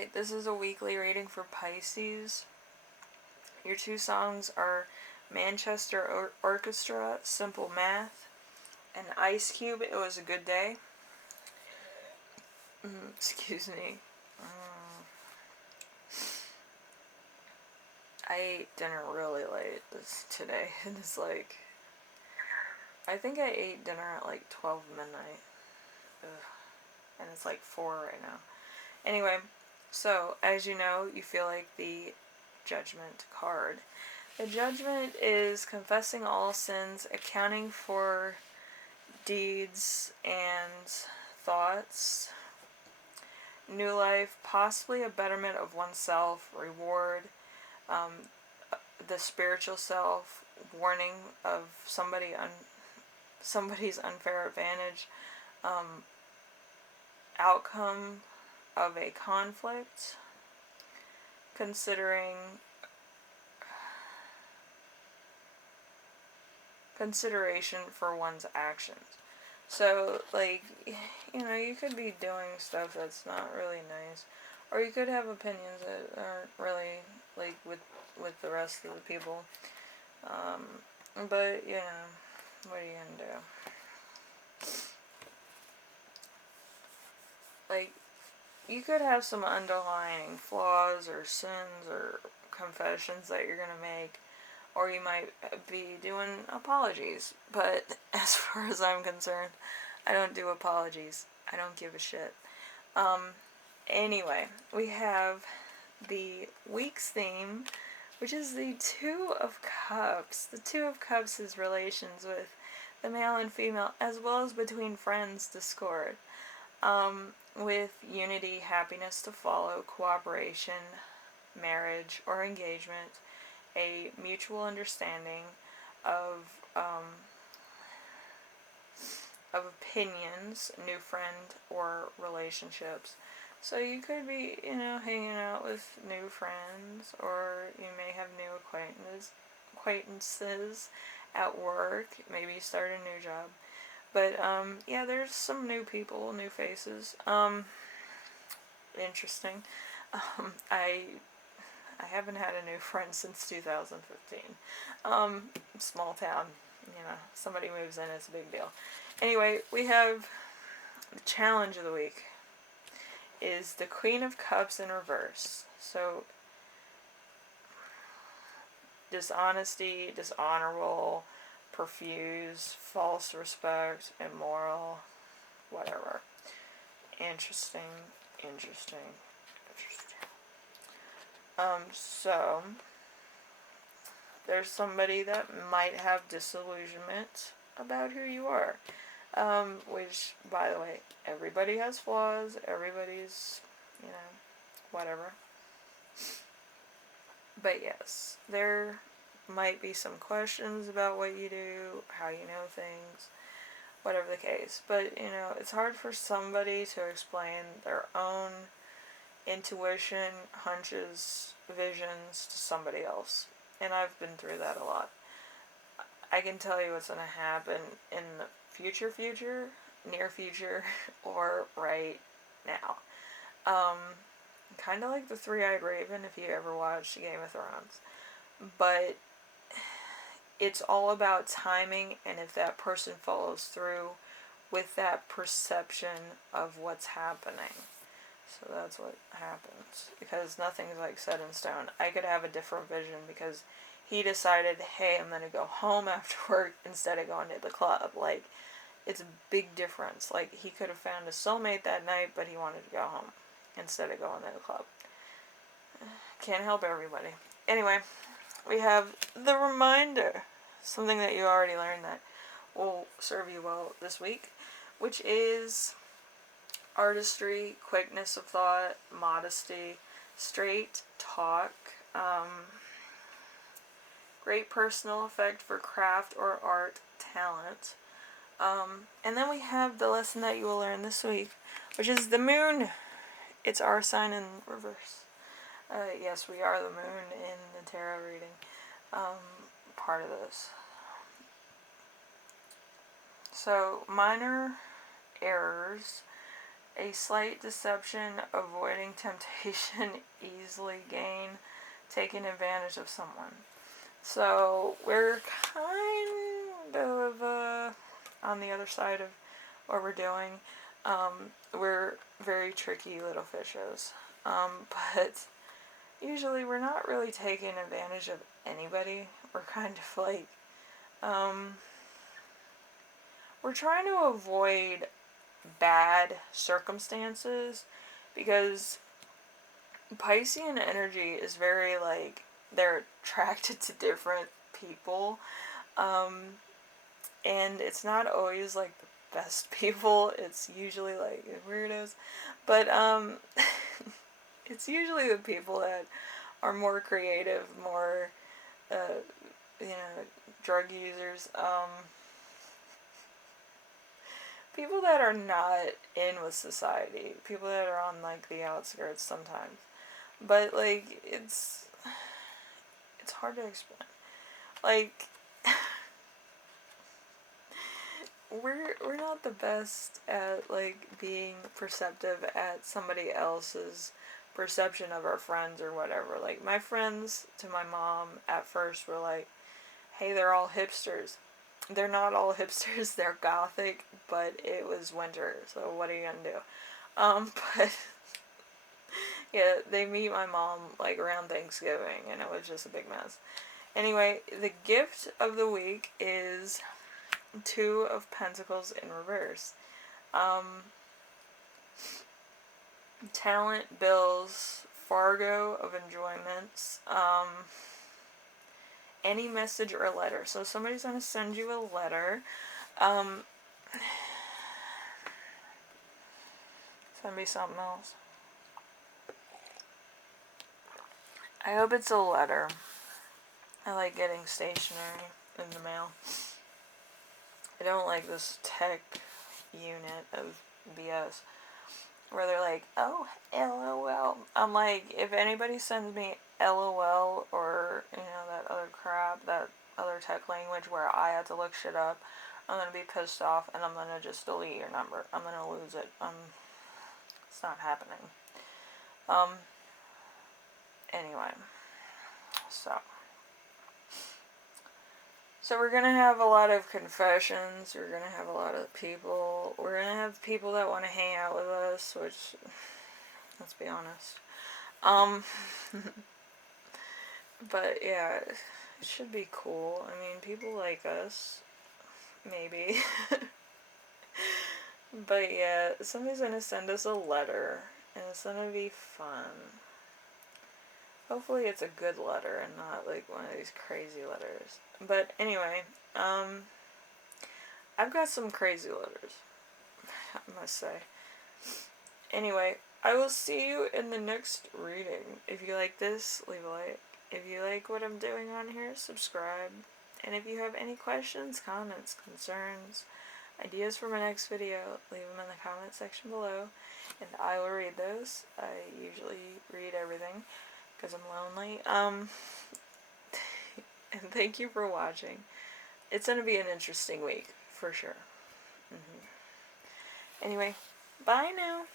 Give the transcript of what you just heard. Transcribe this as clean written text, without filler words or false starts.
Alright, this is a weekly reading for Pisces. Your two songs are Manchester Orchestra, Simple Math, and Ice Cube, It Was a Good Day. Excuse me. I ate dinner really late today. And it's like, I think I ate dinner at like 12 midnight. Ugh. And it's like 4 right now. Anyway, so as you know, you feel like the Judgment card. The Judgment is confessing all sins, accounting for deeds and thoughts, new life, possibly a betterment of oneself, reward, the spiritual self, warning of somebody's unfair advantage, outcome of a conflict, consideration for one's actions. So, like, you could be doing stuff that's not really nice, or you could have opinions that aren't really, like, with the rest of the people. But, what are you gonna do? Like, you could have some underlying flaws or sins or confessions that you're gonna make, or you might be doing apologies. But as far as I'm concerned, I don't do apologies. I don't give a shit. Anyway, we have the week's theme, which is the Two of Cups. The Two of Cups is relations with the male and female, as well as between friends, discord. With unity, happiness to follow, cooperation, marriage or engagement, a mutual understanding of opinions, new friend or relationships. So you could be, hanging out with new friends, or you may have new acquaintances at work. Maybe you start a new job. But, yeah, there's some new people, new faces. Interesting. I haven't had a new friend since 2015. Small town, somebody moves in, it's a big deal. Anyway, we have the challenge of the week is the Queen of Cups in reverse. So, dishonesty, dishonorable, profuse, false respect, immoral, whatever. Interesting. So, there's somebody that might have disillusionment about who you are. Which, by the way, everybody has flaws, everybody's, whatever. But yes, there might be some questions about what you do, how you know things, whatever the case. But, it's hard for somebody to explain their own intuition, hunches, visions to somebody else. And I've been through that a lot. I can tell you what's going to happen in the future, near future, or right now. Kind of like the Three-Eyed Raven, if you ever watched Game of Thrones. But it's all about timing, and if that person follows through with that perception of what's happening. So that's what happens. Because nothing's like set in stone. I could have a different vision because he decided, hey, I'm going to go home after work instead of going to the club. Like, it's a big difference. Like, he could have found a soulmate that night, but he wanted to go home instead of going to the club. Can't help everybody. Anyway, we have the reminder. Something that you already learned that will serve you well this week, which is artistry, quickness of thought, modesty, straight talk, great personal effect for craft or art talent. And then we have the lesson that you will learn this week, which is the moon. It's our sign in reverse. Yes, we are the moon in the tarot reading. Part of this. So, minor errors a slight deception, avoiding temptation, easily gain, taking advantage of someone. So we're kind of on the other side of what we're doing. We're very tricky little fishes. But usually we're not really taking advantage of anybody. We're kind of like, we're trying to avoid bad circumstances, because Piscean energy is very like, they're attracted to different people, and it's not always like the best people. It's usually like weirdos, but it's usually the people that are more creative, more you know, drug users, people that are not in with society, people that are on like the outskirts sometimes. But like it's hard to explain. Like we're not the best at like being perceptive at somebody else's perception of our friends or whatever. Like my friends to my mom at first were like, "Hey, they're all hipsters." They're not all hipsters, they're gothic, but it was winter, so what are you gonna do? But yeah, they meet my mom like around Thanksgiving, and it was just a big mess. Anyway, the gift of the week is Two of Pentacles in reverse. Talent, bills, Fargo of enjoyments, any message or letter. So somebody's going to send you a letter. It's going to be something else. I hope it's a letter. I like getting stationery in the mail. I don't like this tech unit of BS where they're like, oh, LOL. I'm like, if anybody sends me LOL or, you know, that other crap, that other tech language where I have to look shit up, I'm going to be pissed off and I'm going to just delete your number. I'm going to lose it. It's not happening. Anyway. So we're going to have a lot of confessions. We're going to have a lot of people. We're going to have people that want to hang out with us, which, let's be honest. But yeah, it should be cool. I mean, people like us. Maybe. But yeah, somebody's going to send us a letter, and it's going to be fun. Hopefully it's a good letter and not like one of these crazy letters. But anyway, I've got some crazy letters, I must say. Anyway, I will see you in the next reading. If you like this, leave a like. If you like what I'm doing on here, subscribe. And if you have any questions, comments, concerns, ideas for my next video, leave them in the comment section below, and I will read those. I usually read everything, because I'm lonely. And thank you for watching. It's going to be an interesting week, for sure. Anyway, bye now.